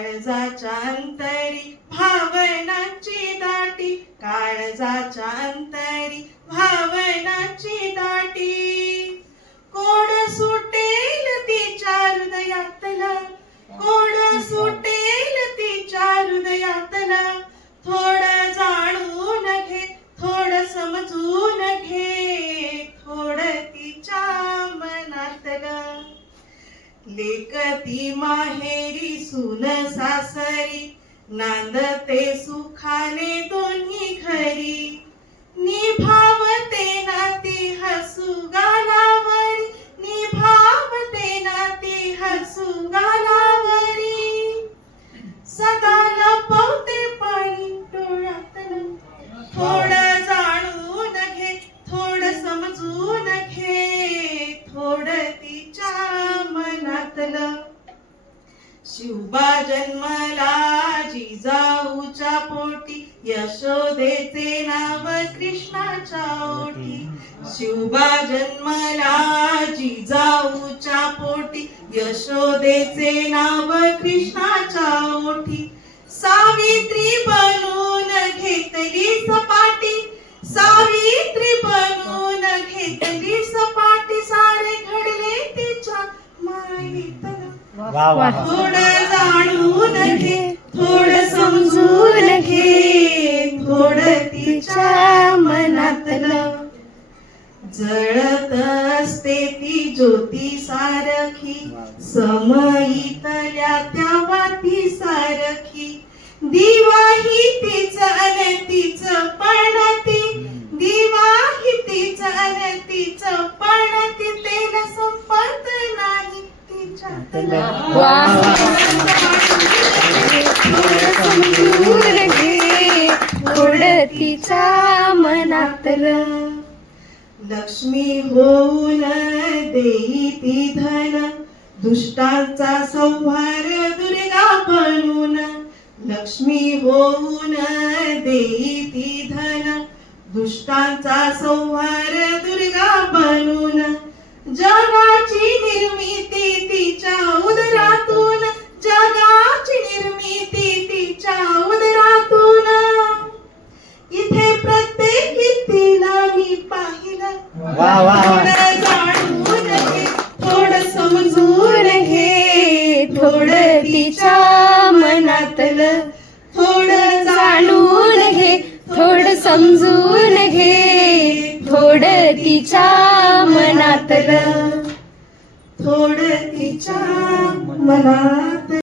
काळजाच्या अंतरी भावनाची दाटी, काळजाच्या अंतरी भावनाची दाटी. कोड सुटेल तिच्या हृदयातला, कोड सुटेल तिच्या हृदयातला. थोडं जाणून घे, थोडं समजून घे, थोडं तिच्या मनातलं. लेकती माहेरी सून सासरी, नांदते सुखाने दोन्ही घरी. निभावते नाती हसू गालावरी, निभावते नाती हसू गालावरी. सदा लपवते पाणी डोळ्यातलं. थोडं जाणून घे, थोडं समजून घे, थोडं तिच्या मनातलं. शिवबा जन्मला जिजाऊच्या पोटी, यशोदेचे नाव कृष्णाच्या ओठी. शिवबा जन्मला जिजाऊच्या पोटी, यशोदेचे नाव कृष्णाच्या ओठी. सावित्री बनून घेतली सपाटी, सावित्री बनून घेतली सपाटी. सारे घडले तिच्या माईतलं. थोडं जाणून घे, थोडं समजून घे, थोडं तिच्या मनातलं. जळत असते ती ज्योती सारखी, समईतल्या त्या वाती सारखी. दिवाही तिचं अन तिचं पणती, दिवाही तिचं अन तिचं पणती. तेल संपत नाही तिच्यातलं. समजून घे, थोडं तिच्या मनातलं. लक्ष्मी होऊन देई ती धन, दुष्टांचा संहार दुर्गा बनून. लक्ष्मी होऊन देई ती धन, दुष्टांचा संहार दुर्गा बनून. जगाची निर्मिती तिच्या उदरातून, जगाची निर्मिती तिच्या उदरातून. इथे प्रत्येकी तिला मी पाहिलं. थोडं जाणून घे, थोडं समजून घे, थोडं तिच्या मनातलं. थोडं जाणून घे, थोडं समजून घे, थोडं तिच्या मनातलं. थोडं तिच्या मनात.